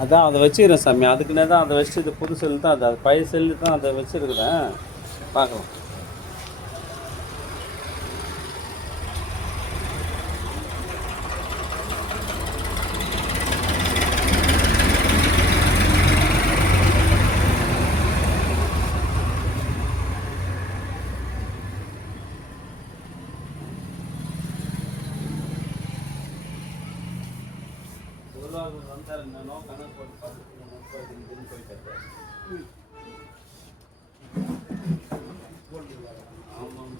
அதான் அதை வச்சுக்கிறேன் சாமி. அதுக்குன்னே தான் அதை வச்சு, இது புது செல்லு தான், அது பழைய செல்லு தான் அதை வச்சுருக்குறேன். பார்க்கலாம். வந்தார் என்னன்னோ கணக்கு போட்டு பார்த்துட்டு போயிட்டாரு. ஆமாம்,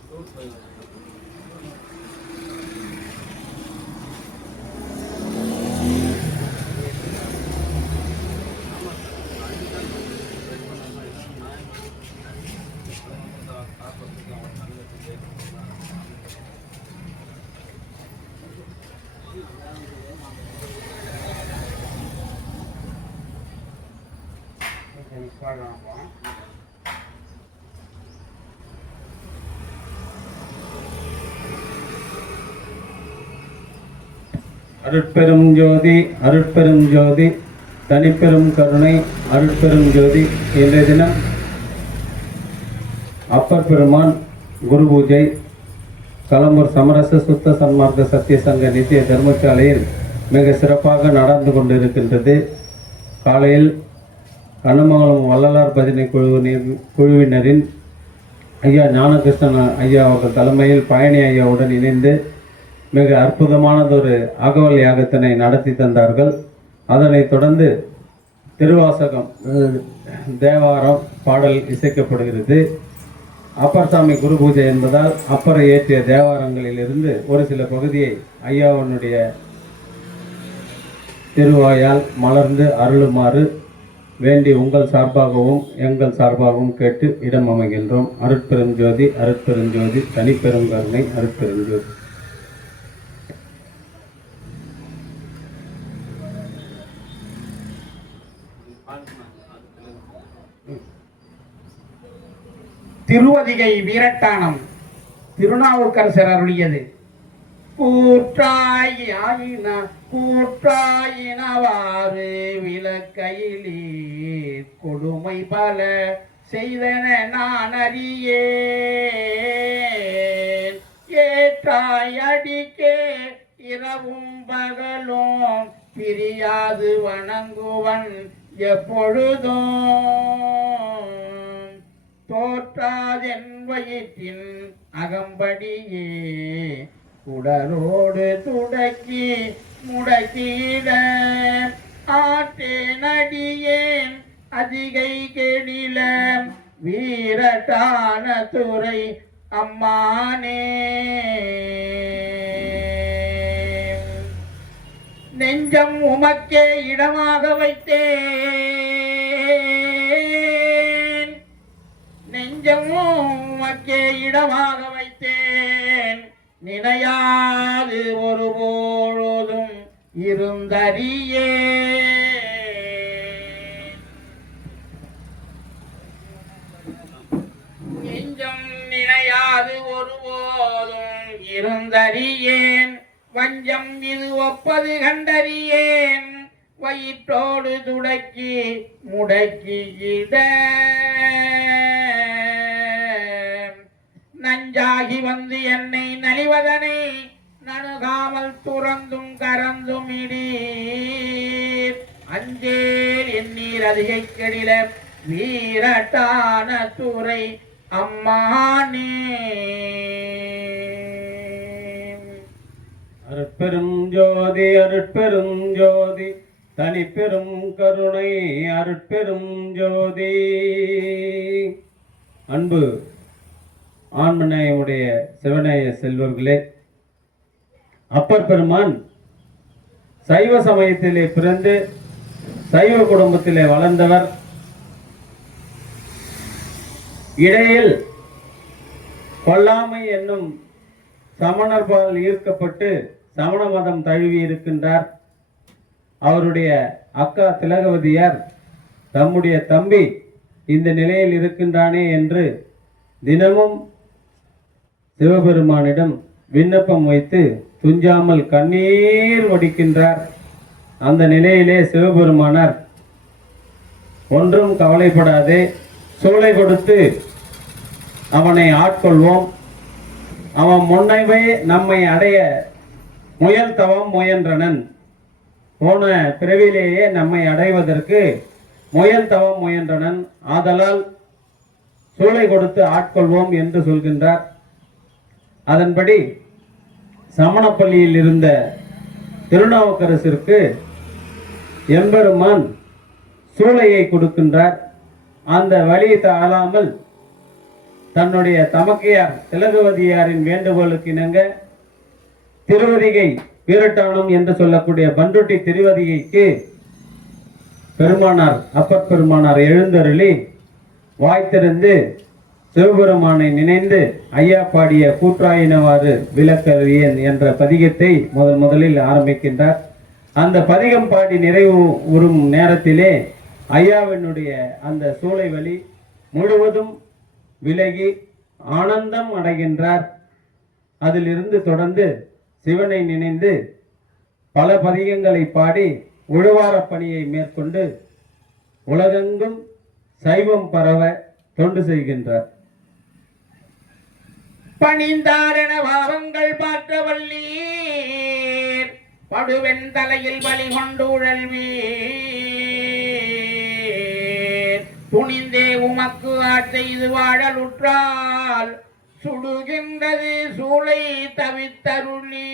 அருட்பெரும் ஜோதி அருட்பெரும் ஜோதி தனிப்பெரும் கருணை அருட்பெரும் ஜோதி. இன்றைய தினம் அப்பர் பெருமான் குரு பூஜை கலம்பூர் சமரச சுத்த சன்மார்க்க சத்திய சங்க நித்திய தர்மசாலையில் மிக சிறப்பாக நடந்து கொண்டிருக்கின்றது. காலையில் கண்ணமங்கலம் வள்ளலார் பஜனை குழுவினரின் ஐயா ஞானகிருஷ்ணன் ஐயா அவர்கள் தலைமையில் பயணி ஐயாவுடன் இணைந்து மிக அற்புதமானதொரு அகவல் யாகத்தினை நடத்தி தந்தார்கள். அதனைத் தொடர்ந்து திருவாசகம் தேவாரம் பாடல் இசைக்கப்படுகிறது. அப்பர் சாமி குரு பூஜை என்பதால் அப்பரை ஏற்றிய தேவாரங்களிலிருந்து ஒரு சில பகுதியை ஐயாவனுடைய திருவாயால் மலர்ந்து அருளுமாறு வேண்டி உங்கள் சார்பாகவும் எங்கள் சார்பாகவும் கேட்டு இடம் அமைகின்றோம். அருட்பெருஞ்சோதி அருட்பெருஞ்சோதி தனிப்பெரும் கருணை அருட்பெருஞ்சோதி. திருவதிகை வீரட்டானம் திருநாவுக்கரசர் அருளியது. கூற்றாயினவாறு விளக்கையிலே கொடுமை பல செய்தன நான் அறியேன். ஏற்றாய் அடிக்கே இரவும் பகலும் பிரியாது வணங்குவன் எப்பொழுதும். தோற்றாதென் வயிற்றின் அகம்படியே உடலோடு துடக்கி முடக்கிட ஆற்றேன் அடியேன் அதிகை கெடில வீரட்டான துறை அம்மானே. நெஞ்சம் உமக்கே இடமாக வைத்தேன், நெஞ்சமும் உமக்கே இடமாக வைத்தேன். நினையாது ஒருபொழுதும் இருந்தறியே. நெஞ்சம் நினையாது ஒருபோதும் இருந்தறியேன். வஞ்சம் இது ஒப்பது கண்டறியேன். வயிற்றோடு துடக்கி முடக்கிட நஞ்சாகி வந்து என்னை நலிவதனை நணுகாமல் துறந்தும் கறந்தும் இடீர். அஞ்சேல் எண்ணீர் அதிகை கெடில வீரட்டான துறை அம்மானே. அருட்பெரும் ஜோதி அருட்பெரும் ஜோதி தனிப்பெரும் கருணை அருட்பெரும் ஜோதி. அன்பு ஆண்மனையுடைய சிவநேய செல்வர்களே, அப்பர் பெருமான் சைவ சமயத்திலே பிறந்து சைவ குடும்பத்திலே வளர்ந்தவர். இடையில் கொல்லாமை என்னும் சமணர்பால் ஈர்க்கப்பட்டு சமண மதம் தழுவி இருக்கின்றார். அவருடைய அக்கா திலகவதியார் தம்முடைய தம்பி இந்த நிலையில் இருக்கின்றானே என்று தினமும் சிவபெருமானிடம் விண்ணப்பம் வைத்து துஞ்சாமல் கண்ணீர் வடிக்கின்றார். அந்த நிலையிலே சிவபெருமானார் ஒன்றும் கவலைப்படாதே, சூளை கொடுத்து அவனை ஆட்கொள்வோம், அவன் முன்னவே நம்மை அடைய முயல் தவம் முயன்றனன், போன பிறவிலேயே நம்மை அடைவதற்கு முயல் தவம் முயன்றனன், ஆதலால் சூளை கொடுத்து ஆட்கொள்வோம் என்று சொல்கின்றார். அதன்படி சமணப்பள்ளியில் இருந்த திருநாவுக்கரசிற்கு எம்பெருமான் சூளையை கொடுக்கின்றார். அந்த வழியை தாழாமல் தன்னுடைய தமக்கையார் திலகவதியாரின் வேண்டுகோளுக்கு இணங்க திருவதிகை வீரட்டானம் என்று சொல்லக்கூடிய பண்ருட்டி திருவதிகைக்கு பெருமானார் அப்பர் பெருமானார் எழுந்தருளி வாய்த்திருந்து சிவபெருமானை நினைந்து ஐயா பாடிய கூற்றாயினவாறு விளக்கறியேன் என்ற பதிகத்தை முதலில் ஆரம்பிக்கின்றார். அந்த பதிகம் பாடி நிறைவு உறும் நேரத்திலே ஐயாவினுடைய அந்த சூளை வலி முழுவதும் விலகி ஆனந்தம் அடைகின்றார். அதிலிருந்து தொடர்ந்து சிவனை நினைந்து பல பதிகங்களை பாடி உழவார பணியை மேற்கொண்டு உலகெங்கும் சைவம் பரவ தொண்டு செய்கின்றார். பணிந்தாரென பாவங்கள் பாற்ற வல்லீர், படுவென் தலையில் பலி கொண்டு உழல்வீர், துணிந்தே உமக்கு ஆட்செய்து வாழலுற்றால் சுடுகின்றது சூளை தவித்தருளி,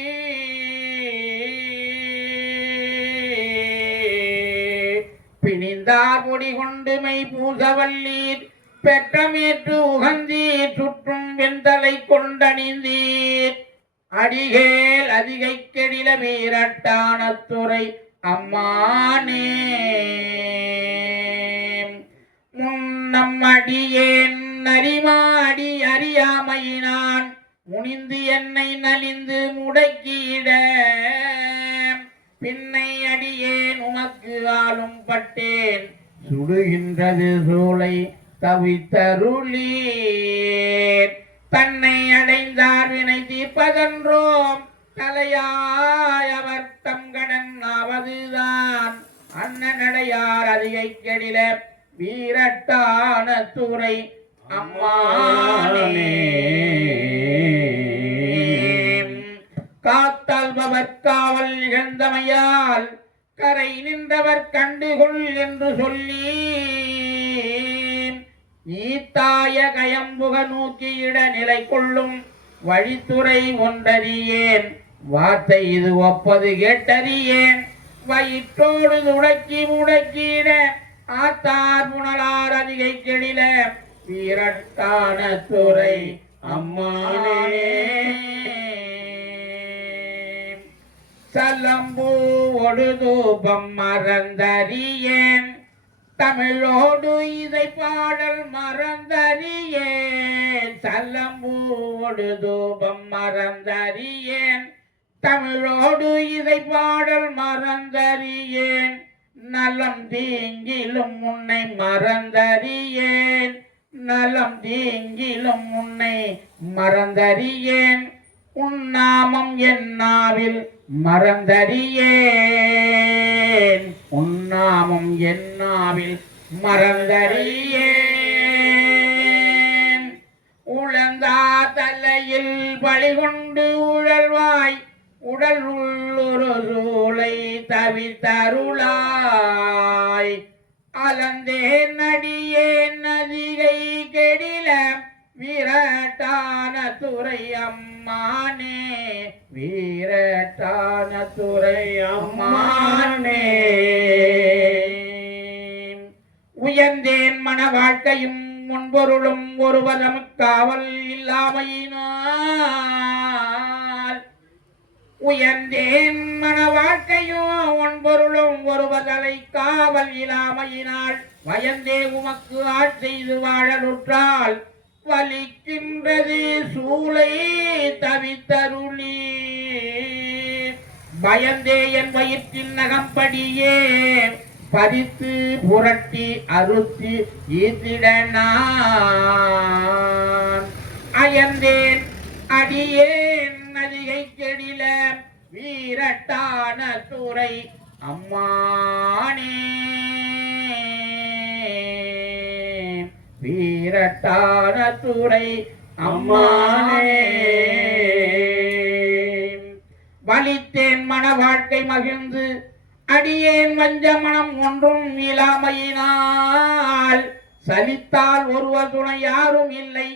பிணிந்தார் பொடி கொண்டு மெய் பூசவல்லீர், பெற்றமேற்று உகந்தீர் சுற்றும் வெண்தலை கொண்டணிந்தீர், அடிகேல் அதிகை கெடில வீரட்டானத்துறை அம்மானே, முன்னம் அடியேன் நரிமாடி அறியாமையினான் முனிந்து என்னை நலிந்து முடக்கிட, பின்னை அடியேன் உமக்கு ஆளும் பட்டேன் சுடுகின்றது சூளை தவித்தருளீர், தன்னை அடைந்தார் வினை தீர்ப்பதன்றோம் தலையாய் அவர் தம் கடன் ஆவதுதான், அண்ணனடையார் அதிகை கெடில வீரட்டான துறை அம்மானே, காத்தால்பவர் காவல் இழந்தமையால் கரை நின்றவர் கண்டுகொள் என்று சொல்லி, ஈத்தாய கயம்புக நோக்கியிட நிலை கொள்ளும் வழித்துறை ஒன்றறியேன், வார்த்தை இது ஒப்பது கேட்டறியேன், வயிற்றோடு துடக்கி முடக்கிட ஆத்தார் புனலார் அதிகை கெடில வீரட்டான துறை அம்மானே, சலம்பூ ஒடுதூபம் மறந்தறியேன், தமிழோடு இதை பாடல் மறந்தறியேன், சல்லம்பூடு தூபம் மறந்தறியேன், தமிழோடு இதை பாடல் மறந்தறியேன், நலம் தீங்கிலும் உன்னை மறந்தறியேன், நலம் தீங்கிலும் உன்னை மறந்தறியேன், உன்னாமம் என் நாவில் மறந்தறியேன், உன்னாமம் என் நாவில் மறந்தறியேன், உழந்தா தலையில் பலி கொண்டு உழல்வாய் உடல் உள்ளொரு சூளை தவித்தருளாய், அலந்தேன் அடியேன் அதிகை கெடில வீரட்டான துறை அம்மானே, வீரட்டான துறை அம்மானே, உயர்ந்தேன் மன வாழ்க்கையும் முன்பொருளும் ஒருவரும் காவல் இல்லாமையினால், உயர்ந்தேன் மன வாழ்க்கையும் ஒன்பொருளும் ஒருவர்களை காவல் இல்லாமையினால், வயந்தே உமக்கு ஆட்செய்து வாழலுற்றால் வலிக்கின்றது சூளை தவித்தருளி, பயந்தே என் வயிற்றின் நகம்படியே பறித்து புரட்டி அறுத்து ஈத்திட நான், அயந்தேன் அடியேன் அதிகை கெடில வீரட்டான துறை அம்மானே வீரட்டான துறை அம்மானே வலித்தேன் மன வாழ்க்கை மகிழ்ந்து அடியேன் வஞ்ச மனம் ஒன்றும் இல்லாமையினால் சலித்தால் ஒருவர் துணை யாரும் இல்லை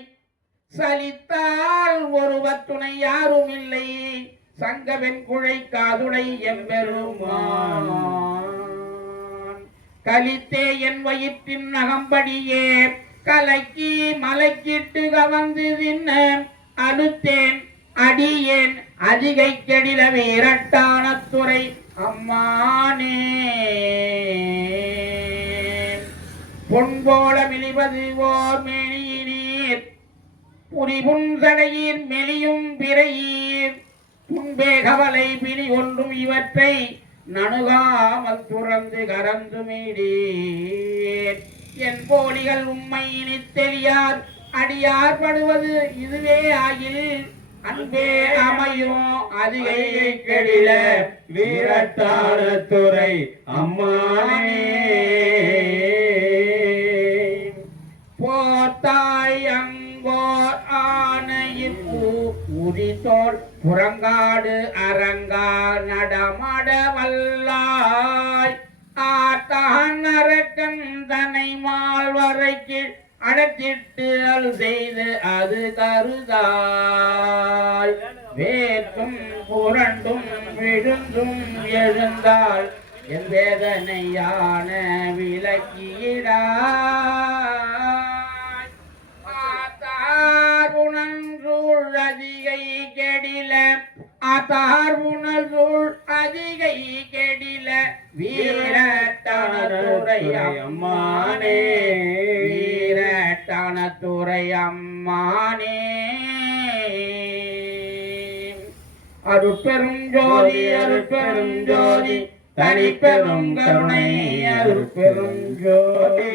சலித்தால் ஒருவர் துணை யாரும் இல்லை சங்கவெண் குழை காதுடை எம்பெருமான் கலித்தே என் வயிற்றின் நகம்படியே கலக்கி மலைக்கிட்டு கவர்ந்து தின்ன அழுத்தேன் அடியேன் அதிகை கெடில வீரட்டான துறை அம்மானே பொன்போல மிளிவது ஓர் மேனியினீர் புரிபுன்சடையீர் மெலியும் பிறையீர் துன்பே கவலை பிணி ஒன்றும் இவற்றை நணுகாமல் துறந்து கறந்து மீடீர் என் போலிகள் உண்மை இனி தெரியார் அடியார் படுவது இதுவே ஆகில் அன்பே அமையும் அதிகை கெடில வீரட்டான துறை அம்மானே போத்தாய் அங்கோர் ஆனையின் உரித்தோள் புறங்காடு அரங்கா நடமாட வல்லாய் ஆத்தான் அரக்கன் தனை மால்வரைக்கு அடத்திட்டு அல் செய்து அது கருதாய் வேற்றும் புரண்டும் விழுந்தும் எழுந்தால் என் வேதனையான விளக்கியிடாய் ஆத்தார் உணர்ந்துள் அதிகை கெடில ஆத்தார் உணர்ந்துள் அதிகை கெடில வீரட்டான துறை அம்மானே வீரட்டான துறை அம்மானே அருட்பெரும் ஜோதி அருட்பெரும் ஜோதி தனிப்பெரும் கருணை அருட்பெரும் ஜோதி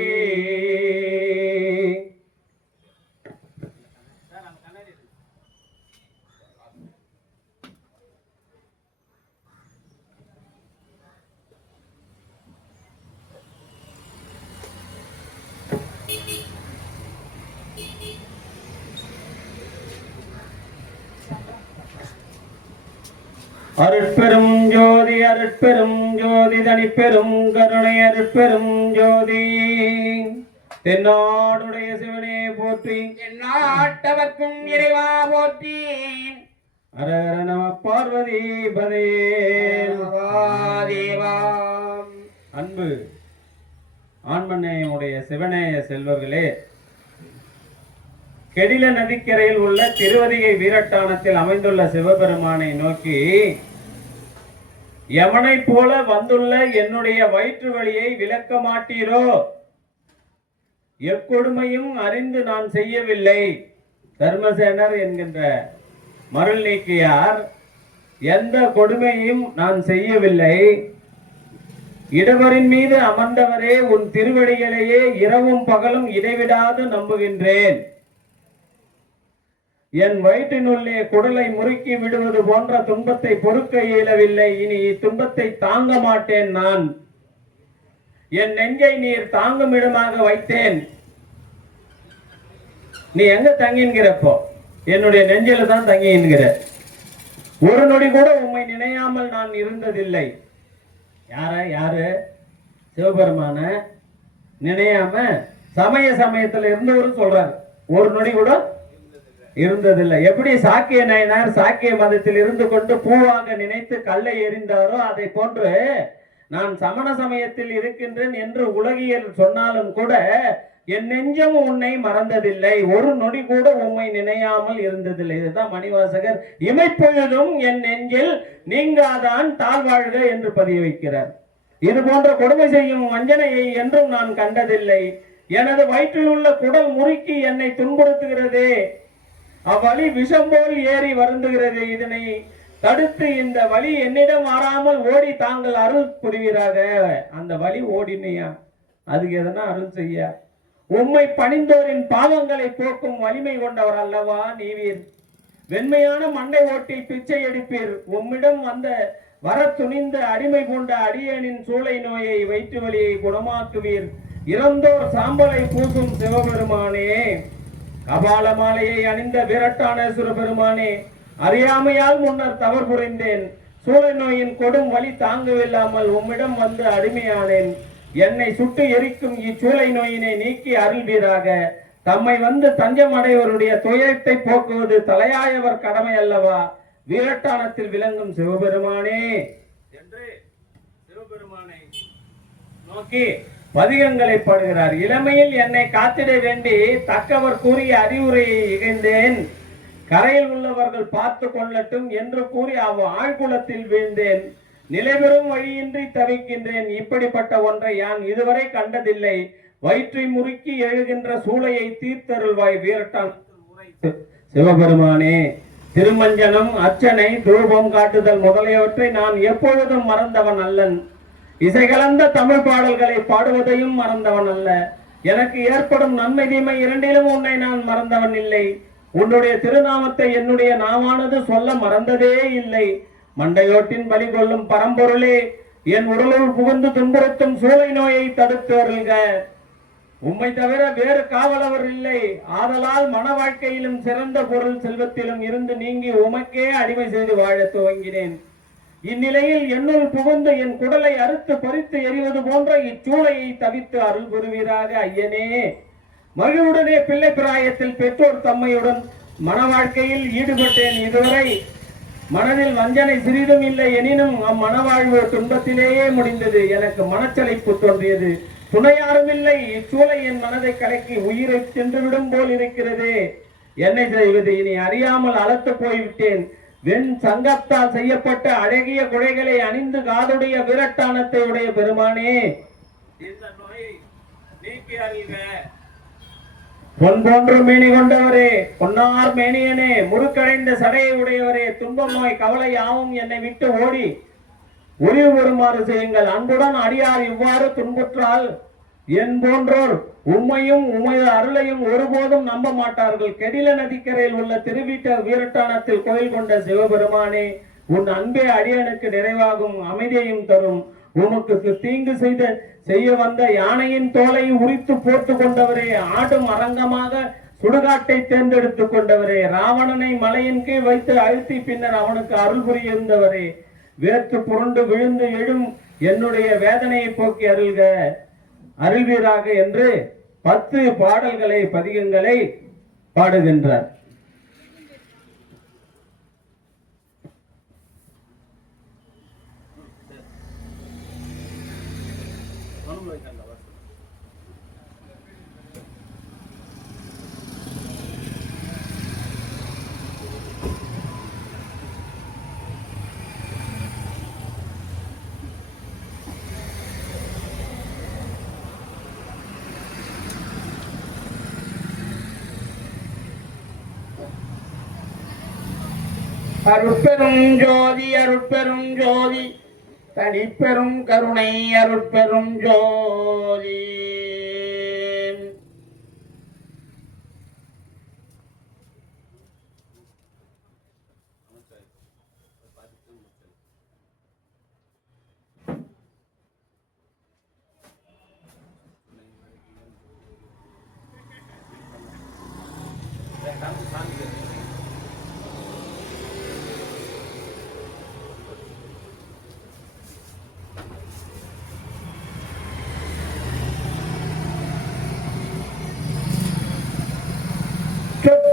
அருட்பெரும் ஜோதி அருட்பெரும் ஜோதி தனிப்பெரும் கருணை அருட்பெரும் ஜோதி தென்னாடுடைய சிவனே போற்றி எந்நாட்டவர்க்கும் இறைவா போற்றி அரஹர நம பார்வதி பதையே தேவா அன்பு ஆண்மன்னையுடைய சிவனேய செல்வர்களே, கெடில நதிக்கரையில் உள்ள திருவதிகை வீரட்டானத்தில் அமைந்துள்ள சிவபெருமானை நோக்கி, யமனைப் போல வந்துள்ள என்னுடைய வயிற்று வலியை விளக்க மாட்டீரோ? எக்கொடுமையும் அறிந்து நான் செய்யவில்லை. தர்மசேனர் என்கின்ற மருள் நீக்கியார், எந்த கொடுமையும் நான் செய்யவில்லை. இடவரின் மீது அமர்ந்தவரே, உன் திருவடிகளையே இரவும் பகலும் இடைவிடாது நம்புகின்றேன். என் வயிற்றினுள்ளே குடலை முறுக்கி விடுவது போன்ற துன்பத்தை பொறுக்க இயலவில்லை. இனி இத்துன்பத்தை தாங்க மாட்டேன். நான் என் நெஞ்சை நீர் தாங்கும் இடமாக வைத்தேன். நீ எங்க தங்கின்கிறப்போ? என்னுடைய நெஞ்சில தான் தங்கின்கிற. ஒரு நொடி கூட உம்மை நினையாமல் நான் இருந்ததில்லை. யாரு? சிவபெருமான நினையாம சமயத்துல இருந்தவரும் சொல்றார், ஒரு நொடி கூட இருந்ததில்லை. எப்படி சாக்கிய நாயனார் சாக்கிய மதத்தில் இருந்து கொண்டு பூவாக நினைத்து கல்லை எறிந்தாரோ, அதை போன்று நான் சமண சமயத்தில் இருக்கின்றேன் என்று உலகியல் சொன்னாலும் கூட என் நெஞ்சம் உன்னை மறந்ததில்லை. ஒரு நொடி கூட உம்மை நினையாமல் இருந்ததில்லை. இதுதான் மணிவாசகர் இமைப்பொழுதும் என் நெஞ்சில் நீங்காதான் தாழ்வாழ்க என்று பதிய வைக்கிறார். இது போன்ற கொடுமை செய்யும் வஞ்சனையை என்றும் நான் கண்டதில்லை. எனது வயிற்றில் உள்ள குடல் முறுக்கி என்னை துன்புறுத்துகிறதே, அவ்வழி விஷம் போல் ஏறி வருந்துகிறது. இதனை தடுத்து இந்த வழி என்னிடம் வராமல் ஓடி தாங்கள் அருள் புரிவீராக. அந்த வழி ஓடினையா, அதுக்கு எதனா அருள் செய்ய. உம்மை பணிந்தோரின் பாவங்களை போக்கும் வலிமை கொண்டவர் அல்லவா நீவீர். வெண்மையான மண்டை ஓட்டில் பிச்சை எடுப்பீர். உம்மிடம் வர துணிந்த அடிமை கொண்ட அடியனின் சூளை நோயை வயிற்று வலியை குணமாக்குவீர். இறந்தோர் சாம்பலை பூசும் சிவபெருமானே, கபால மாலையை அணிந்த விரட்டானேஸ்வர பெருமானே, அறியாமையால் முன்னர் தவறு புரிந்தேன். சூளை நோயின் கொடும் வலி தாங்கவில்லாமல் உம்மிடம் வந்து அடிமையானேன். என்னை சுட்டு எரிக்கும் இச்சூளை நோயினை நீக்கி அருள்வீராக. தம்மை வந்து தஞ்சம் அடைவருடைய துயரத்தை போக்குவது தலையாயவர் கடமை அல்லவா? வீரட்டானத்தில் விளங்கும் சிவபெருமானே என்று சிவபெருமானை நோக்கி பதிகங்களை பாடுகிறார். இளமையில் என்னை காத்திட வேண்டி தக்கவர் கூறிய அறிவுரையை இகழ்ந்தேன். கரையில் உள்ளவர்கள் பார்த்து கொள்ளட்டும் என்று கூறி ஆழ்குளத்தில் வீழ்ந்தேன். நிலைபெறும் வழியின்றி தவிக்கின்றேன். இப்படிப்பட்ட ஒன்றை யான் இதுவரை கண்டதில்லை. வயிற்றை முறுக்கி எழுகின்ற சூளையை தீர்த்தருள்வாய் வீரட்டான் சிவபெருமானே. திருமஞ்சனம், அர்ச்சனை, தூபம் காட்டுதல் முதலியவற்றை நான் எப்பொழுதும் மறந்தவன் அல்லன். இசை கலந்த தமிழ் பாடல்களை பாடுவதையும் மறந்தவன் அல்ல. எனக்கு ஏற்படும் நன்மை தீமை இரண்டிலும் உன்னை நான் மறந்தவன் இல்லை. உன்னுடைய திருநாமத்தை என்னுடைய நாமானது சொல்ல மறந்ததே இல்லை. மண்டையோட்டின் பலி கொள்ளும் பரம்பொருளே, என் உடலுள் புகுந்து துன்புறுத்தும் சூளை நோயை தடுத்து அருள்க. உம்மை தவிர வேறு காவலவர் இல்லை. ஆதலால் மன வாழ்க்கையிலும் சிறந்த பொருள் செல்வத்திலும் இருந்து நீங்கி உமக்கே அடிமை செய்து வாழ துவங்கினேன். இந்நிலையில் என்னுள் புகுந்து என் குடலை அறுத்து பறித்து எறிவது போன்ற இச்சூளையை தவித்து அருள் புரிவீராக ஐயனே. மகிழ்வுடனே பிள்ளை பிராயத்தில் பெற்றோர் தம்மையுடன் மன வாழ்க்கையில் ஈடுபட்டேன். இதுவரை மனதில் வஞ்சனை சிறிதும் இல்லை. எனினும் அம்மனவாழ்வு துன்பத்திலேயே முடிந்தது. எனக்கு மனச்சலைப்பு தோன்றியது. துணையாரும் இல்லை. இச்சூளை என் மனதை கலக்கி உயிரை சென்றுவிடும் போல் இருக்கிறது. என்ன செய்வது? இனி அறியாமல் அலத்து போய்விட்டேன். வெண் சங்கத்தால் செய்யப்பட்ட அழகிய குடைகளை அணிந்து காதுடைய விரட்டானத்தை உடைய பெருமானே, இந்த நோயை நீக்கி அருள்க. பொன் போன்ற மேனி கொண்டவரே, பொன்னார் மேனியனே, முறுக்கடைந்த சடையை உடையவரே, துன்பம் நோய் கவலை யாவும் என்னை விட்டு ஓடி ஒளிவு வருமாறு செய்யுங்கள். அன்புடன் அடியார் இவ்வாறு துன்புற்றால் என் போன்றோர் உம்மையும் உமது அருளையும் ஒருபோதும் நம்ப மாட்டார்கள். கெடில நதிக்கரையில் உள்ள திருவீட்ட வீரட்டானத்தில் கோயில் கொண்ட சிவபெருமானே, உன் அன்பே அடியனுக்கு நிறைவாகும் அமைதியையும் தரும். உமக்கு தீங்கு செய்ய வந்த யானையின் தோலை உரித்து போட்டு கொண்டவரே, ஆடும் அரங்கமாக சுடுகாட்டை தேர்ந்தெடுத்துக் கொண்டவரே, ராவணனை மலையின் கீழ் வைத்து அழுத்தி பின்னர் அவனுக்கு அருள் புரிந்தவரே, வேர்த்து புரண்டு விழுந்து எழும் என்னுடைய வேதனையை போக்கி அருள்வீராக என்று 10 பாடல்களை பதிகங்களை பாடுகின்றார். அருட்பெரும் ஜோதி அருட்பெரும் ஜோதி தனிப்பெரும் கருணை அருட்பெரும் ஜோதி.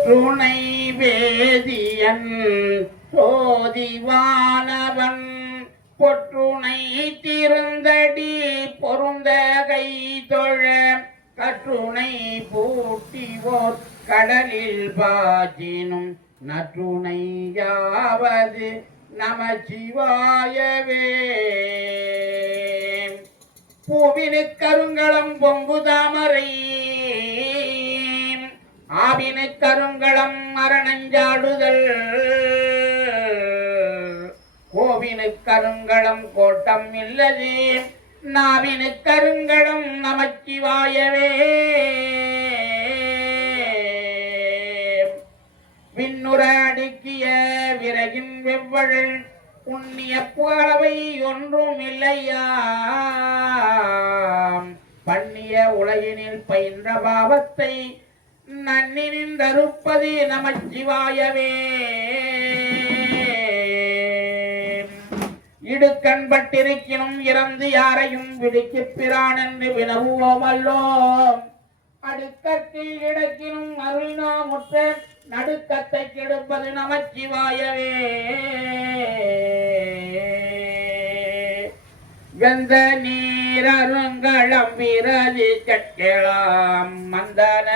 துணை வேதியன் சோதிவானவன் பொற்றுணை திருந்தடி பொருந்த கை தொழ கற்றுணை பூட்டிவோர் கடலில் பாஜினும் நற்றுணையாவது நமசிவாயவே. பூவினு கருங்களம் பொங்கு தாமரை ஆவினு கருங்களம் மரணஞ்சாடுதல் கோவினு கருங்களம் கோட்டம் இல்லது நாவினு கருங்களம் நமச்சிவாயவே. விண்ணுற அடுக்கிய விறகின் வெவ்வழல் புண்ணிய புகழவை ஒன்றும் இல்லையாம். பண்ணிய உலகினில் பயின்ற பாவத்தை நன்னி நின்றறுப்பது நமச்சிவாயவே. இடுக்கண் பட்டிருக்கினும் இறந்து யாரையும் விடுக்கிப் பிரான் என்று வினவுவோம் அல்லோம். அடுக்கற்கு கிடக்கினும் அருள்நா முற்ற நடுக்கத்தை கெடுப்பது நமச்சிவாயவே. கந்த நீர் அருங்களம் விரதி கட்டலாம் மந்தன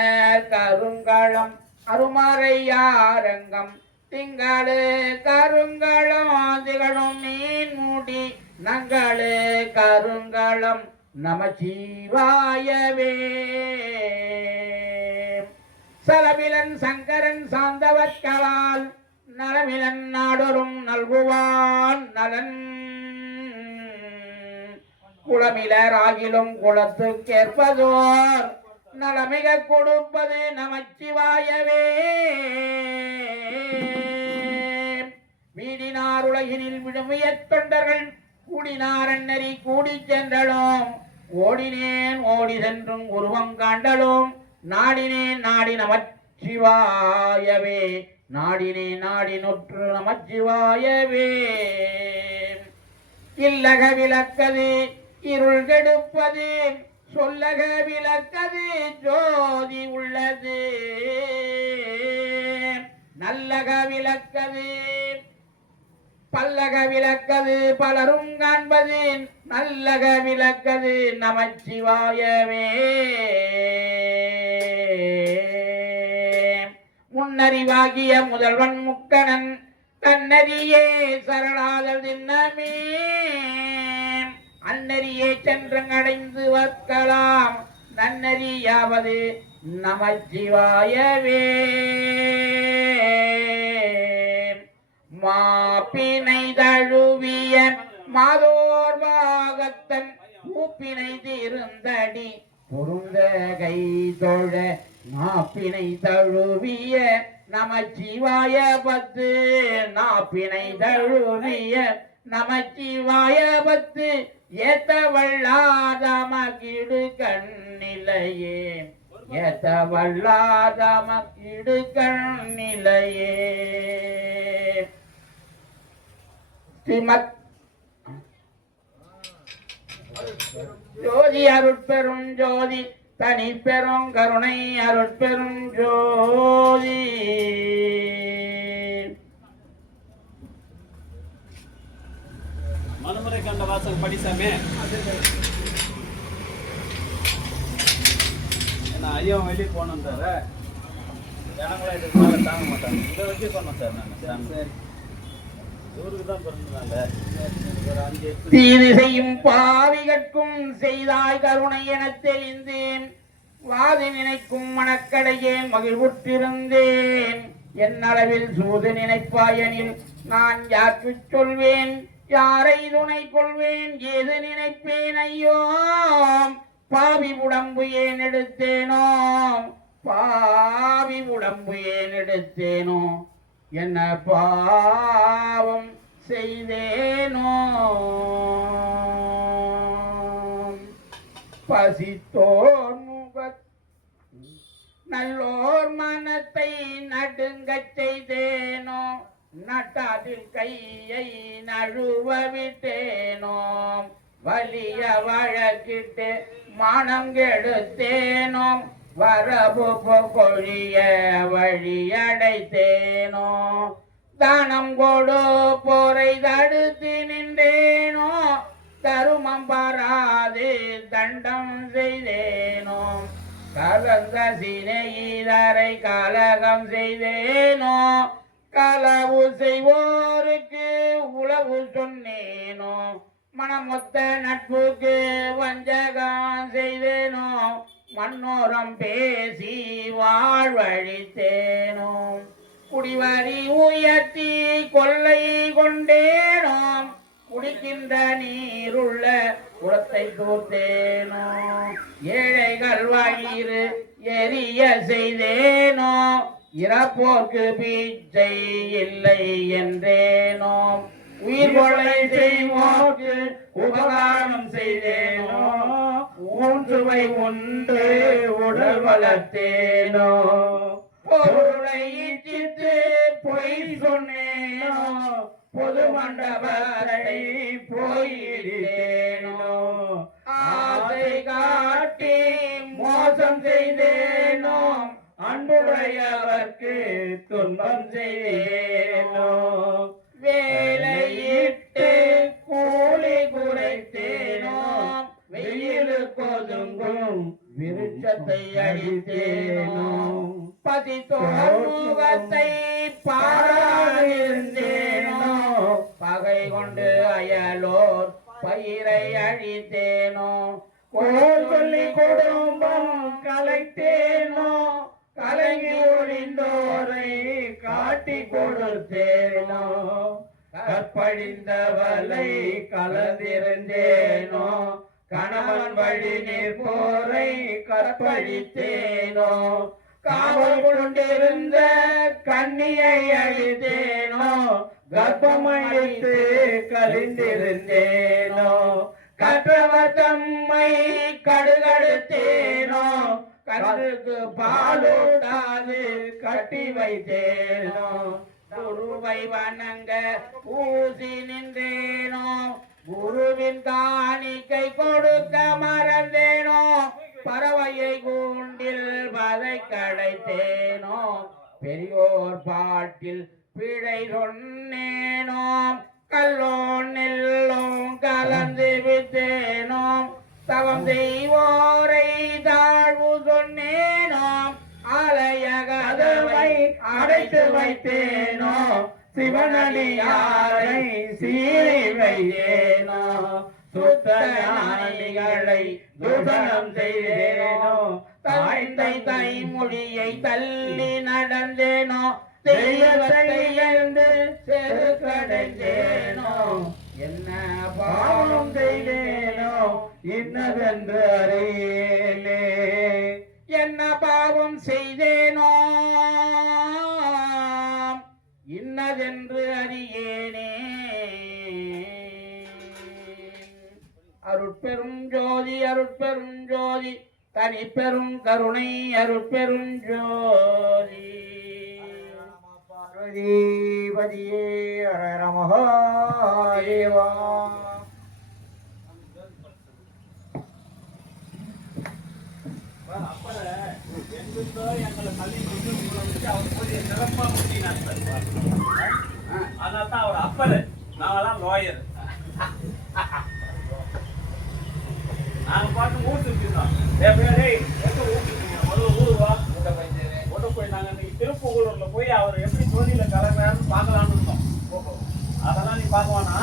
கருங்களம் அருமறையாரங்கம் திங்களு கருங்களம் திகழும் மீன் மூடி நங்களு கருங்களம் நமச்சிவாயவே. சலவிலன் சங்கரன் சாந்தவற்களால் நலவிலன் நாடொரும் நல்குவான் நலன். குளமிலராகிலும் குளத்துக்கேற்பதோர் நலமிக கொடுப்பது நமச்சிவாயவே. வீடினார் உலகினில் விடுமையத் தொண்டர்கள் கூடினார் அன்னறி கூடி சென்றலும். ஓடினேன் ஓடி சென்றும் உருவம் காண்டலும். நாடினேன் நாடி நமச்சிவாயவே. நாடினேன் நாடி நொற்று நமச்சிவாயவே. இல்லக விளக்கது இருள் கெடுப்பது சொல்லக விளக்கது ஜோதி உள்ளது. நல்லக விளக்கது பல்லக விளக்கது பலரும் காண்பது. நல்லக விளக்கது நமச்சிவாயவே. முன்னறிவாகிய முதல்வன் முக்கணன் தன்னறியே சரணாதல் தின்னமே. அன்னறியே சென்றடைந்து வர்க்கலாம் நன்னறியாவது நமச்சிவாயவே. மாப்பினை தழுவிய மாதோர் பாகத்தன் மூப்பினை தீர்ந்தடி பொருந்த கை தொழ நாப்பினை தழுவிய நமச்சிவாய பத்து. நாப்பினை தழுவிய நமச்சிவாய பத்து ஏத்த வல்லாதமகிடு கண்ணிலையே. ஏத்த வல்லாதமகிடு கண்ணிலையே. ஸ்ரீமத் ஜோதி அருட்பெரும் ஜோதி தனி பெரும் கருணை அருட்பெரும் ஜோதி. மனுமுறை கண்ட வாசகம் படிசாமே. ஏன்னா ஐயா வெளியே போகணுன்றார ஜனங்களை இதுக்கு மேலே தாங்க மாட்டாங்க. இதை வச்சு சொன்னேன் சார் நான். சரி ஊருக்கு தான் பிறந்தனால ஒரு 5 தீது செய்யும் பாவிகட்கும் செய்தாய் கருணை எனத் தெரிந்தேன். வாது நினைக்கும் மனக்கடையேன் மகிழ்வுற்றிருந்தேன். என் அளவில் சூது நினைப்பாயனில் நான் யாருக்குச் சொல்வேன். யாரை துணை கொள்வேன் ஏது நினைப்பேன். ஐயோ பாவி உடம்பு ஏன் எடுத்தேனோ. பாவி உடம்பு ஏன் எடுத்தேனோ. என்ன பாவம் செய்தேனோ. பசித்தோர் முகத் நல்லோர் மனத்தை நடுங்கச் செய்தேனோ. நட்டாதில் கையை நழுவ விட்டேனோ. வலிய வழக்கிட்டு மானம் கெடுத்தேனோ. வரபு கொழிய வழியடைத்தேனோ. தானம் கொடு போரை தடுத்து நின்றேனோ. தருமம் பாராது தண்டம் செய்தேனோ. கலந்த சினையீதரை கலகம் செய்தேனோ. களவு செய்வோருக்கு உளவு சொன்னேனோ. மனமொத்த நட்புக்கு வஞ்சகம் செய்தேனோ. மன்னோரம் பேசி வாழ்வழித்தேனோ. குடிவரி உயர்த்தி கொள்ளை கொண்டேனோ. குடிக்கின்ற நீருள்ள குளத்தை தூர்த்தேனோ. ஏழைகள் வயிறு எரிய செய்தேனோ. இறப்போர்க்கு பீச்சை இல்லை என்றேனோ. உயிர் கொலை செய்வோர்க்கு உபகாரம் செய்தேனோ ஊன்றுவை உண்டு உடல் வளர்த்தேனோ பொருளை இச்சித்து பொய் சொன்னேனோ பொது மண்டபத்தை போயிட்டேனோ ஆசை காட்டி மோசம் செய்தேனோ அன்புடையவர்க்கு துன்பம் செய்தேனோ வேலையிட்டு கூலி குறைத்தேனோ வெயில் கொதுங்கும் விருட்சத்தை அழித்தேனோ பதித்தோமுகத்தை பாராதிருந்தேனோ பகை கொண்டு அயலோர் பயிரை அழித்தேனோ கோல் சொல்லி குடும்பம் கலைத்தேனோ கலங்கி ஒளிந்தோரை காட்டி கொடுத்தேனோ கற்பழிந்தவளை கலந்திருந்தேனோ கணவன் வழி நிற்போரை கற்பழித்தேனோ காவல் கொண்டிருந்த கண்ணியை அழித்தேனோ கர்ப்பமழித்து கலிந்திருந்தேனோ கற்றவர் தம்மை கடுகடுத்தேனோ கண்ணுக்கு பாலூட்டாது கட்டி வைத்தேனோ குருவை வணங்க பூசி நின்றேனோ குருவின் காணிக்கை கொடுக்க மறந்தேனோ பறவையை கூண்டில் வதை கடைத்தேனோ பெரியோர் பாட்டில் பிழை சொன்னேனோ கல்லோ நெல்லோ கலந்து விட்டேனோ தவம் செய்வோரை தாழ்வு சொன்னேனோ ஆலய கதவை அடைத்து வைத்தேனோ சிவனடியாரை சீறி வைத்தேனோ சுத்த ஞானிகளை தூஷணம் செய்தேனோ தாய்ந்தை தாய்மொழியை தள்ளி நடந்தேனோ தெய்வத்தை எழுந்து செருக்கடைந்தேனோ என்ன பாவம் செய்தேனோ இன்னதென்று அறியேனே என்ன பாவம் செய்தேனோ இன்னதென்று அறியேனே அருட்பெரும் ஜோதி அருட்பெரும் ஜோதி தனி பெரும் கருணை அருட்பெரும் ஜோதி பார்வதிபதியே ஹர மகாதேவா. அதனால்தான் அவர் அப்பரு, நாங்கெல்லாம் லாயர். நாங்க பாட்டு ஊர் சுத்திருந்தோம். ஊருக்கு போய் நாங்க இன்னைக்கு திருப்புகூரூர்ல போய் அவர் எப்படி ஜோதியில கலக்கிறாருன்னு பார்க்கலாம்னு இருந்தோம். அதெல்லாம் நீ பார்க்கவானா,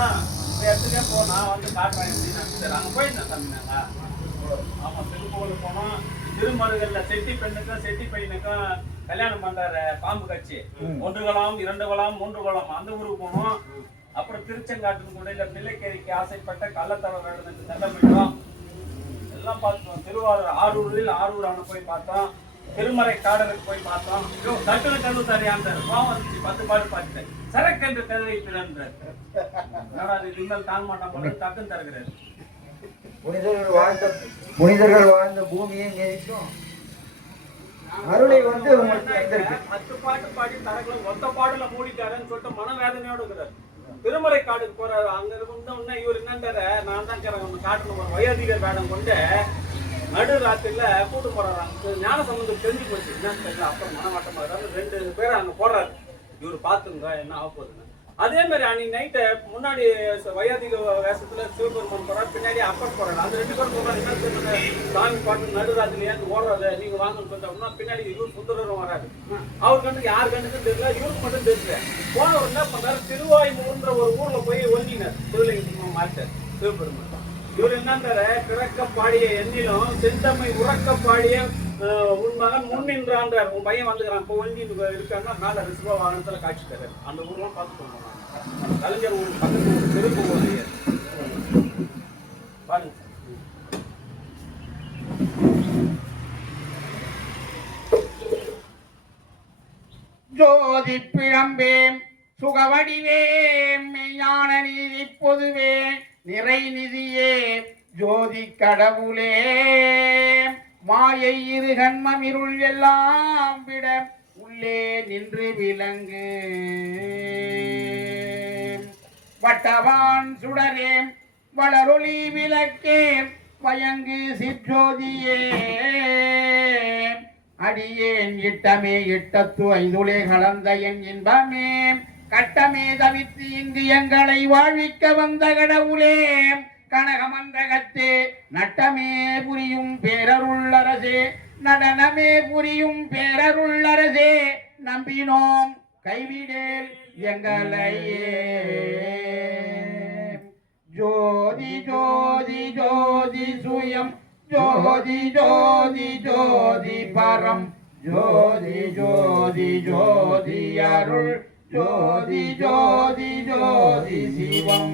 இந்த இடத்துக்கே போ, நான் வந்து காட்டுறேன் அப்படின்னு. சரி, அங்க போயிருந்தேன் தம்பி. நாங்க ஆமா திருப்புகூர் போனோம். திருமருகல்ல செட்டி பெண்ணுக்கும் செட்டி பையனுக்கும் கல்யாணம் பண்றாரு பாம்பு கட்சி. 1 குலம் 2 குலம் 3 குலம் அந்த ஊருக்கு போனோம். அப்புறம் திருச்செங்காட்டு குடையில பிள்ளைக்கேரிக்கு ஆசைப்பட்ட கள்ளத்தவர் நடந்து சண்டமிட்டோம். எல்லாம் பார்த்தோம். திருவாரூர் ஆரூர் அவனை போய் பார்த்தோம். திருமறை காடலுக்கு போய் பார்த்தோம். டக்குனு கல்லு தரையான் கோவம் வந்துச்சு. 10 பாட்டு பார்த்துட்டேன். சரக்கென்று கருவை திறன்றார். இனிமேல் தாங்க மாட்டான் போல டக்குன்னு தருகிறாரு. புனிதர்கள் வாழ்ந்த பூமியை நேசிக்கும் அருளை வந்து உங்களுக்கு 10 பாட்டு பாடி தரக்குள்ள ஒத்த பாடல மூடிட்டாருன்னு சொல்லிட்டு மனவேதனையோடு இருக்கிறார். திருமறை காடுக்கு போறாரு. அங்க இருந்த இவர் என்னன்றாரு, நான் தான் காட்டணும் ஒரு வயோதிகர் வேடம் கொண்டு நடு ராத்திரில கூட்டு போறாரு. ஞான சம்பந்தம் தெரிஞ்சு போச்சு. என்னன்னு தெரியல. அப்புறம் மனமாட்டமா 2 பேர் அங்க போறாரு. இவரு பாத்துங்க என்ன ஆக போகுதுன்னு. அதே மாதிரி அன்னைக்கு நைட்டு முன்னாடி வயோதிக வேஷத்துல சிவபெருமான் போறாரு, பின்னாடி அப்பர் போறாரு. அந்த 2 பேரும் போறாரு. என்ன சொல்றது, சாமி பாட்டு நடுராத்திரி ஏன் ஓடுறாரு, நீங்க வாங்கன்னு சொல்லிட்டோம்னா பின்னாடி இவர் சுந்தரரும் வராரு. அவர் கண்டுக்கு யார் கண்டுக்கும் தெரியல, இவருக்கு மட்டும் தெரியல. போனவர் என்ன பண்றாரு, திருவாய்மூன்ற ஒரு ஊர்ல போய் ஒதுங்கினார். திருலிங்க மாட்டார் சிவபெருமான். இவர் என்னன்றாரு, கிழக்க பாடிய எண்ணிலும் செந்தமை உறக்க பாடிய உன் மகன் முன்னின்றான்றார். உன் பையன் வந்துக்கிறான், இப்போ ஒண்டி இருக்கான்னா மேல ரிசர்வா வாகனத்துல காட்சி தராரு. அந்த ஊர்லாம் பார்த்து போனோம். கலைஞர் ஊர் பக்கத்து ஊர் திருப்பூர் பாருங்க. ஜோதி பிழம்பேம் சுகவடிவே மெய்ஞான நீதி பொதுவே நிறை நிதியே ஜோதி கடவுளே மாயை இரு கண்மம் இருள் எல்லாம் விட உள்ளே நின்று விளங்கு வட்டவான் சுடரே வளரொளி விளக்கே பயங்கு சிற்றோதியே அடியேன் இட்டமே இட்டத்து ஐந்துளே கலந்த என் இன்பமே கட்டமே தவித்து இங்கு எங்களை வாழ்விக்க வந்த கடவுளே கனகமந்தகத்தே நட்டமே புரியும் பேரருள்ளரசே நடனமே புரியும் பேரருள்ளரசே நம்பினோம் கைவிடேல் எங்களையே ஜோதி ஜோதி ஜோதி சுயம் ஜோதி ஜோதி ஜோதி பரம் ஜோதி ஜோதி ஜோதி அருள் ஜோதி ஜோதி ஜோதி சிவம்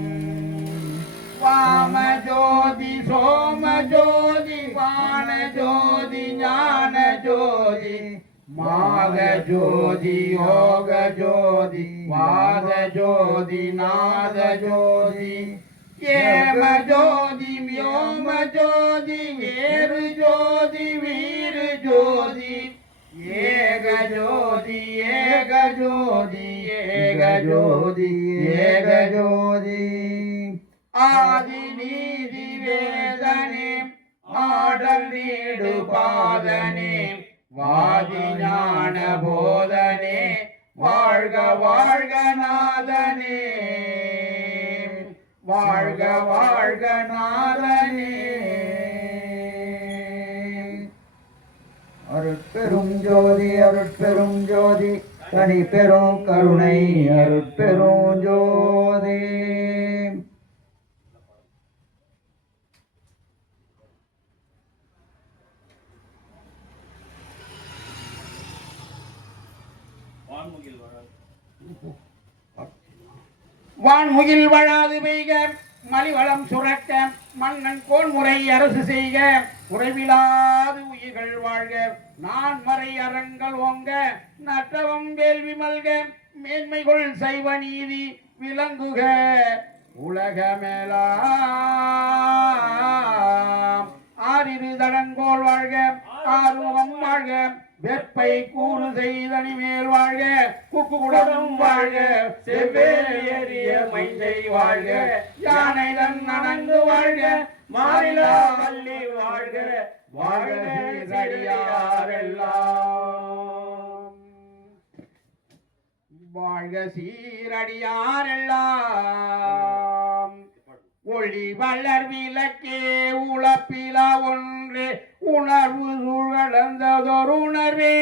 வாம ஜோதி சோம ஜோதி வான ஜோதி ஞான ஜோதி மாக ஜோதி யோக ஜோதி வாத ஜோதி நாத ஜோதி ஏம ஜோதி வியோம ஜோதி ஏறு ஜோதி வீரு ஜோதி ஏக ஜோதி ஏக ஜோதி ஏக ஜோதி ஏக ஜோதி ஆதி நீதி வேதனே ஆடல் நீடு பாதனே வாதி ஞான போதனே வாழ்க வாழ்க நாதனே வாழ்க வாழ்க நாதனே அருட்பெரும் ஜோதி அருட்பெரும் ஜோதி தனி பெரும் கருணை அருட்பெரும் ஜோதி வான்முகில் வழாது பெய்க மலிவளம் சுரக்க மன்னன் கோன்முறை அரசு செய்க குறைவிலாது உயிர்கள் வாழ்க நான் மறை அறங்கள் ஓங்க நற்றவம் வேள்வி மல்க மேன்மைகள் சைவ நீதி விளங்குக உலகமேலாம் ஆறிரு தடங்கோள் வாழ்க ஆறுமுகம் வாழ்க வெப்பை கூறு செய்தனி மேல் வாழ்க குக்குடம் வாழ்க செவ்வேறிய மைந்தை வாழ்க யானை தன் நனங்கு வாழ்க மாறிலா வள்ளி வாழ்க வாழ்க சீரடியாரெல்லாம் வாழ்க சீரடியாரெல்லாம் ஒளி வளர் விளக்கே உழப்பிலா ஒன்றே உணர்வு சூழந்ததொரு உணர்வே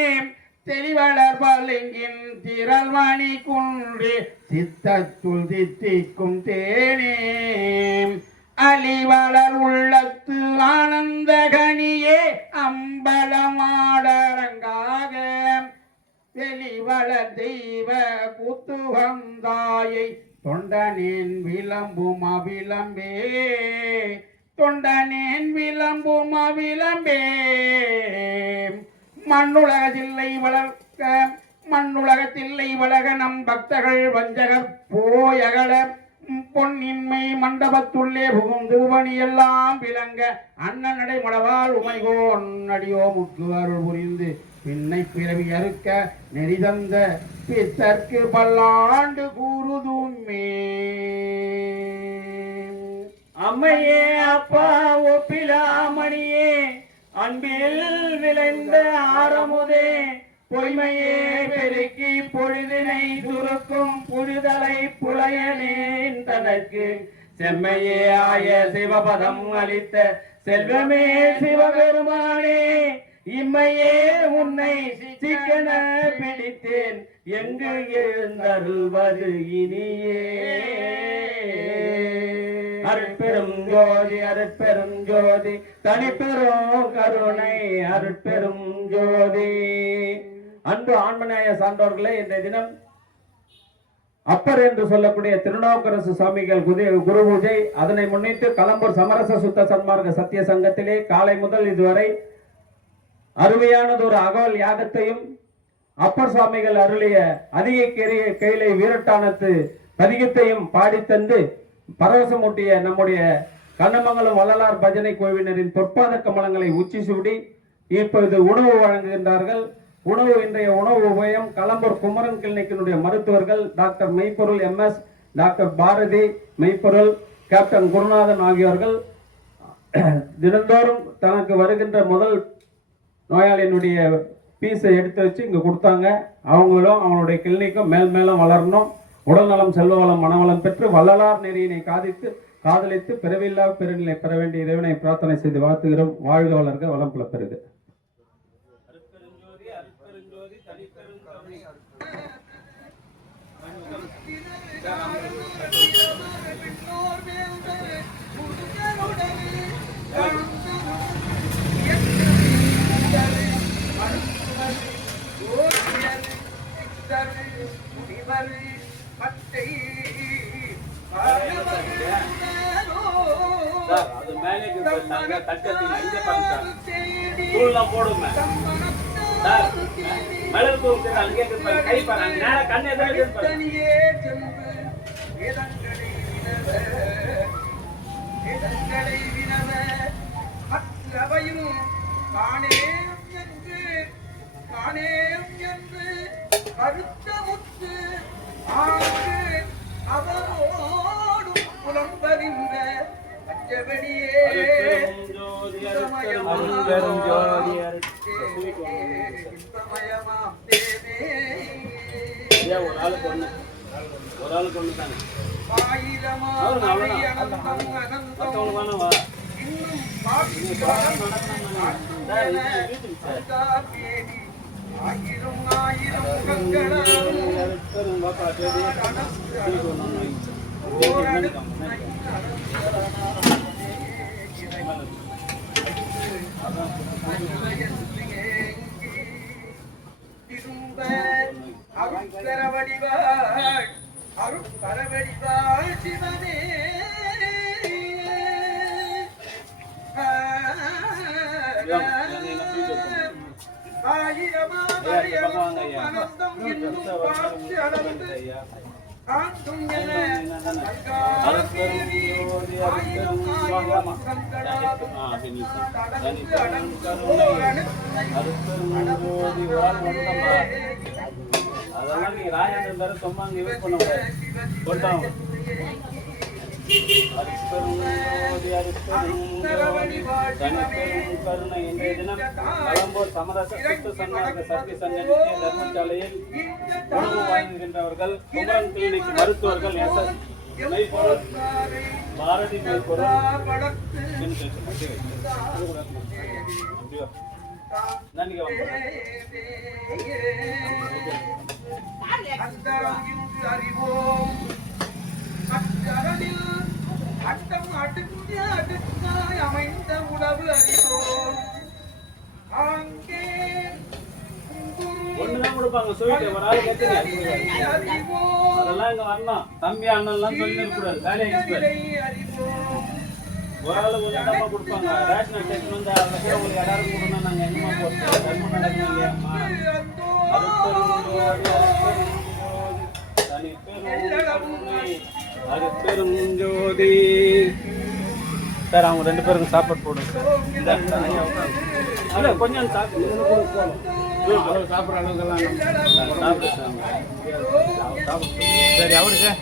தெளிவளர் பளிங்கின் திரள்மணி குன்றே சித்தத்துள் தித்திக்கும் தேனே அலிவளர் உள்ளத்து ஆனந்த கனியே அம்பலமாடரங்காக தெளிவளர் தெய்வ குத்துகந்தாயை தொண்டனேன் விளம்பும் அவிளம்பே தொண்டனேன் விளம்பும் அவிளம்பே மண்ணுலகத்தில்லை வளர்க்க மண்ணுலகத்தில்லை வளக நம் பக்தர்கள் வஞ்சகர் போயகல பொன்னின்மை மண்டபத்துள்ளே புகும் திருவணி எல்லாம் விளங்க அண்ணன் நடை மடவால் உமைகோன் அடியோ முற்று அருள் புரிந்து பின்னை பிறவி அறுக்க நெறிதந்த பித்தற்கு பல்லாண்டு கூறுதுமே அம்மையே அப்பா ஒப்பிலாமணியே அன்பில் விளைந்த ஆரமுதே பொய்மையே பெருக்கி பொழுதினை துருக்கும் புழுதலை புலையனேன் தனக்கு செம்மையே ஆய சிவபதம் அளித்த செல்வமே சிவபெருமானே இம்மையே உன்னை சிக்கன பிடித்தேன் எங்கு எழுந்தருள்வது இனியே அருட்பெரும் ஜோதி அருட்பெரும் ஜோதி தனிப்பெரும் கருணை அருட்பெரும் ஜோதி. அன்பு ஆன்மநேய சான்றோர்களே, இன்றைய தினம் அப்பர் என்று சொல்லக்கூடிய திருநாவுக்கரசு சுவாமிகள் குரு பூஜை. அதனை முன்னிட்டு களம்பூர் சமரச சுத்த சன்மார்க்க சத்திய சங்கத்திலே காலை முதல் இதுவரை அருமையானது ஒரு அகவல் யாகத்தையும் அப்பர் சுவாமிகள் அருளிய அதிக கையிலை வீரட்டானத்து பதிகத்தையும் பாடித்தந்து பரவசமூட்டிய நம்முடைய கண்ணமங்கலம் வள்ளலார் பஜனை குழுவினரின் பொற்பாத கமலங்களை உச்சி சூடி இப்பொழுது உணவு வழங்குகின்றார்கள். உணவு இன்றைய உணவு உபயம் களம்பூர் குமரன் கிளினிக்கினுடைய மருத்துவர்கள் டாக்டர் மெய்ப்பொருள் MS, டாக்டர் பாரதி மெய்ப்பொருள், கேப்டன் குருநாதன் ஆகியோர்கள் தினந்தோறும் தனக்கு வருகின்ற முதல் நோயாளியினுடைய பீஸை எடுத்து வச்சு இங்கே கொடுத்தாங்க. அவங்களும் அவங்களுடைய கிளினிக்கும் மேல் மேலும் வளரணும், உடல் நலம் செல்வ வளம் மனவளம் பெற்று வள்ளலார் நெறியினை காதலித்து பிறவில்லா பெருநிலை பெற வேண்டிய இறைவனை பிரார்த்தனை செய்து வாழ்த்துகிறோம். வாழ்க வளர்க வளம் பல பெறுக. அது மேலே தூள்லாம் போடுமே சார், மிளகு தூள் அங்கே கை பாருங்க கண்ணே கருத்தமுத்து அவரோடு புலம்பறிந்த பச்சவடியே ஒரு ஆளுக்கு ஒண்ணு தானே ஆயிரம் ஆயிரம் முகங்களாலும் திரும்ப அருட்கரவடிவாள் சிவனே ஆயிரமானந்தம் இன்னும் பார்த்து அளந்து ஆண்டும் என அதெல்லாம் நீங்க ராஜேந்திரன் பேர சும்மா யூஸ் பண்ண சொல்லிட்டாங்க. கருணை இன்றைய தினம் களம்பூர் சமரச சுத்த சன்மார்க்க சக்தி சங்க நித்திய தர்மசாலையில் உணவு வழங்குகின்றவர்கள் குமரன் கிளினிக் மருத்துவர்கள் SS மெய்ப்பொருள், பாரதி மெய்ப்பொருள், நன்றிங்க அறிவோம் அச்சரணில் அட்டம் அடுக்காய் அமைந்த உணவு அறிவோம் அங்கே ஒண்ணுதான் கொடுப்பாங்க சொல்லிட்டு ஒரு ஆள் கேட்டுங்க. அதெல்லாம் இங்க வரணும், தம்பி அண்ணன்லாம் சொல்லி கூடாது, வேலையை ஒரு ஆளு கொஞ்சம் டப்பா கொடுப்பாங்க. ரேஷன் ஸ்டேஷன் வந்து அதில் கூட உங்களுக்கு எல்லாரும் கொடுக்கணும். நாங்கள் என்னமா போட்டு தர்மம் நடக்கணும் இல்லையாம்மா. அருட்பெரும் ஜோதி சார், அவங்க 2 பேருக்கும் சாப்பாடு போடுங்க சார். கொஞ்சம் சாப்பிடுற அளவுக்கெல்லாம் சரி. அவரு சார்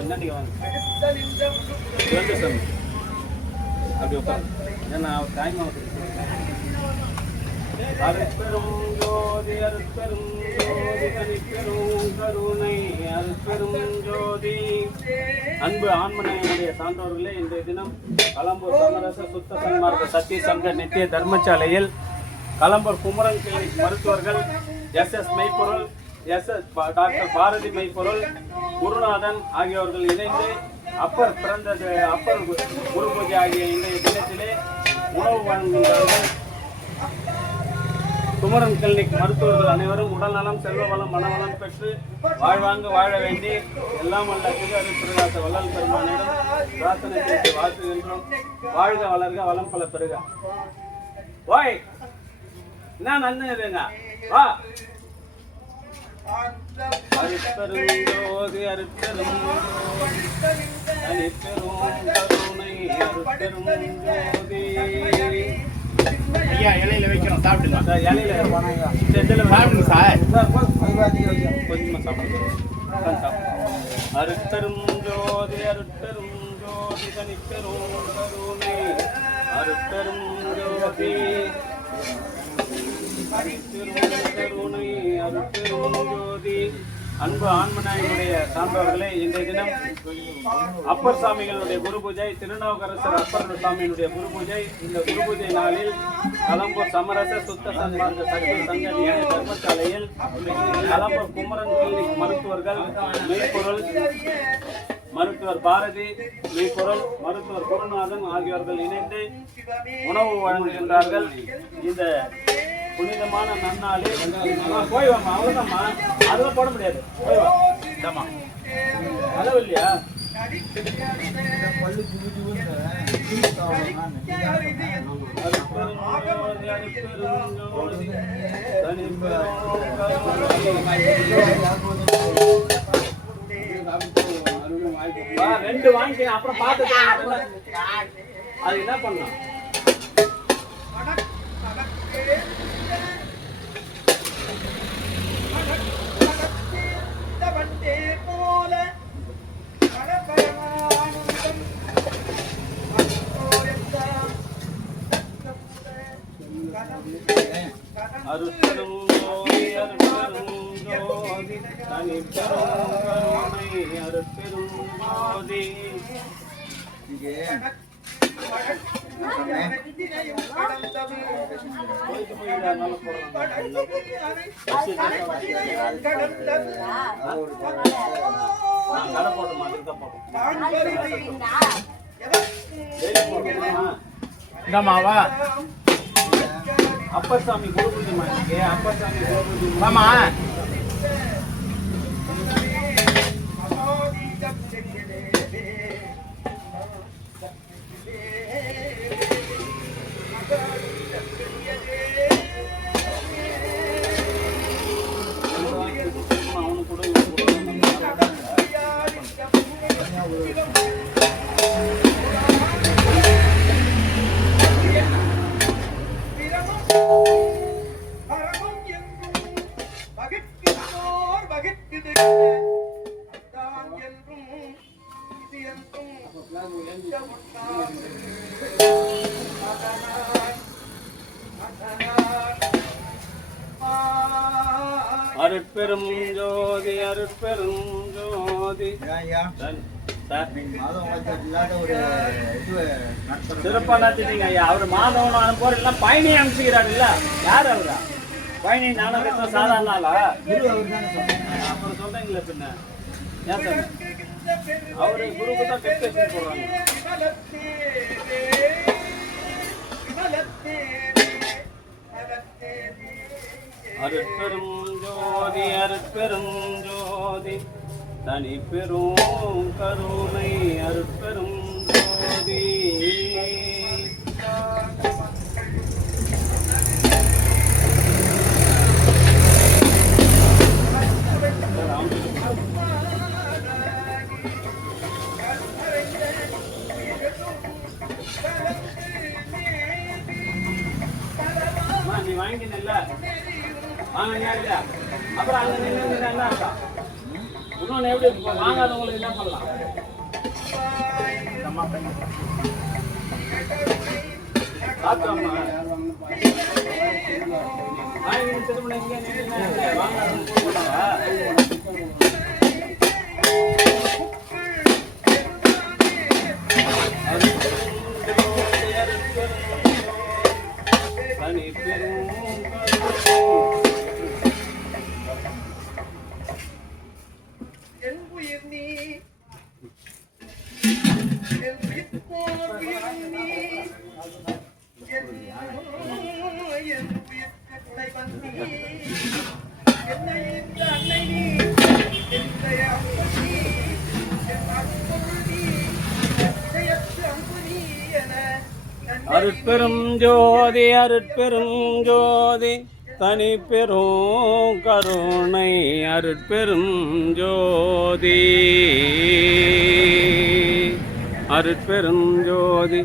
என்னன்னைக்கு வாங்க சார், அப்படி உட்காந்து ஏன்னா அவர் டைம் ஆகுது. அருட்பெரும் ஜோதி அருட்பெரும் ஜோதி தனிப்பெரும் கருணை அருட்பெரும் ஜோதி. அன்பு ஆன்மநேயனுடைய சான்றோர்களே, இன்றைய தினம் களம்பூர் சமரச சுத்த சன்மார்க்க சத்திய சங்க நித்திய தர்மசாலையில் களம்பூர் குமரன் கிளினிக் மருத்துவர்கள் SS மெய்ப்பொருள், டாக்டர் பாரதி மெய்ப்பொருள், குருநாதன் ஆகியோர்கள் இணைந்து அப்பர் குரு பூஜை ஆகிய இன்றைய தினத்திலே உணவு வழங்குகின்றார்கள். குமரன் கிளினிக் மருத்துவர்கள் அனைவரும் உடல் நலம் செல்வ வளம் மனவளம் பெற்று வாழ்வாங்கு வாழ வேண்டி எல்லாம் வல்ல திருவாச வள்ளல் பெருமானிடம் பிரார்த்தனை செய்து வாழ்த்துகின்றோம். வாழ்க வளர்க வளம் பல பெறுக. ஓய் என்ன நன்னு இருங்க வா. அருட்பெருஞ்சோதி அருட்பெரும் தனிப்பெரும் கருணை அருட்பெருஞ்சோதி. ஐயா இலையில வைக்கணும், சாப்பிடுங்க. இலையில சாப்பிடுங்க சார். கொஞ்சமா சாப்பிடுங்க. அருட்பெரும் ஜோதி அருட்பெரும் ஜோதி தனிப்பெரும் கருணை அருட்பெரும் ஜோதி தனிப்பெரும் கருணை அருட்பெரும் ஜோதி. அன்பு ஆன்மநாயகனுடைய சான்றவர்களே, இன்றைய தினம் அப்பர் சாமிகளுடைய குரு பூஜை, திருநாவுக்கரசர் அப்பர் சாமியினுடைய குரு பூஜை. இந்த குரு பூஜை நாளில் கலம்பூர் சமரச சுத்த சன்மார்க்க சர்வ சங்க தர்மசாலையில் கலம்பூர் குமரன் கிளினிக் மருத்துவர்கள், மெய்ப்பொருள் மருத்துவர் பாரதி, மெய்ப்பொருள் மருத்துவர் குருநாதன் ஆகியோர்கள் இணைந்து உணவு வழங்குகின்றார்கள். இந்த புனிதமான நன்னாளில் போய் வாமா, அவ்வளோதாம்மா, அதெல்லாம் போட முடியாது, போய் வா. இந்தாம்மா, அளவு இல்லையா? ரெண்டு வாங்கி அப்புறம் பார்த்து அது என்ன பண்ணலாம். அருட்பெரும் ஜோதி அருட்பெரும் ஜோதி தனிப்பெரும் கருணை அருட்பெரும் ஜோதி. கடை போட மாட்டேன். இந்தாமாவா அப்பர் சாமி குரு பூஜை மாதிரி அப்பர் சாமி குரு பூஜை. ஆமா அவனு கூட அருட்பெரும் ஜோதி அருட்பெரும் ஜோதி. சிறப்பா நடத்திட்டீங்க ஐயா. அவரு மாதவன் அனுப்புவார், எல்லாம் பயணி அனுப்பிச்சுக்கிறாரு இல்ல? யார் அவரா? பயணி ஞானகிருஷ்ண சாதாரண ஆளா? அப்புறம் சொல்றீங்களே பின்ன ஏன் சார் அவரு குருக்கு தான் டெக்ஸ்ட் போடுறாங்க. அருட்பெரும் ஜோதி அருட்பெரும் ஜோதி தனிப்பெரும் கருணை அருட்பெரும் ஜோதி. நீ வாங்கிக்கல வாங்க இல்லையா? அப்புறம் அங்க நின்று என்ன இருக்கா? இன்னொன்னு எப்படி வாங்காதவங்களுக்கு என்ன பண்ணலாம்? பாத்துமா வாங்கி திரும்ப வாங்காதவங்க அருட்பெரும் ஜோதி அருட்பெரும் ஜோதி தனி பெரும் கருணை அருட்பெரும் ஜோதி அருட்பெரும் ஜோதி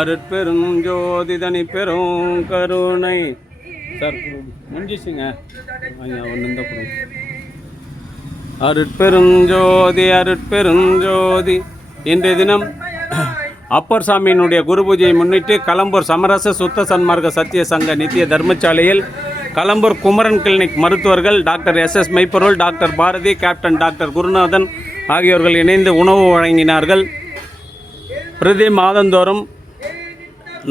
அருட்பெரும் ஜோதி தனி பெரும் கருணை. சார் முடிஞ்சிச்சுங்க, ஒன்று இந்த அருட்பெரும் ஜோதி அருட்பெரும் ஜோதி. இன்றைய தினம் அப்பர் சாமியினுடைய குரு பூஜையை முன்னிட்டு கலம்பூர் சமரச சுத்த சன்மார்க்க சத்திய சங்க நித்திய தர்மசாலையில் கலம்பூர் குமரன் கிளினிக் மருத்துவர்கள் டாக்டர் SS மெய்ப்பொருள், டாக்டர் பாரதி, கேப்டன் டாக்டர் குருநாதன் ஆகியோர்கள் இணைந்து உணவு வழங்கினார்கள். பிரதி மாதந்தோறும்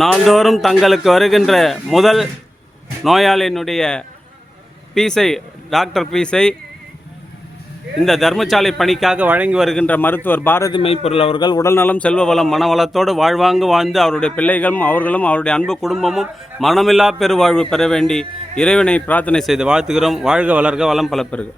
நாள்தோறும் தங்களுக்கு வருகின்ற முதல் நோயாளியினுடைய பீஸை டாக்டர் பீஸை இந்த தர்மசாலை பணிக்காக வழங்கி வருகின்ற மருத்துவர் பாரதி மெய்ப்பொருள் அவர்கள் உடல்நலம், செல்வ வளம், மனவளத்தோடு வாழ்வாங்கு வாழ்ந்து அவருடைய பிள்ளைகளும் அவர்களும் அவருடைய அன்பு குடும்பமும் மனமில்லா பெருவாழ்வு பெற வேண்டி இறைவனை பிரார்த்தனை செய்து வாழ்த்துகிறோம். வாழ்க வளர்க வளம் பல பெறுக.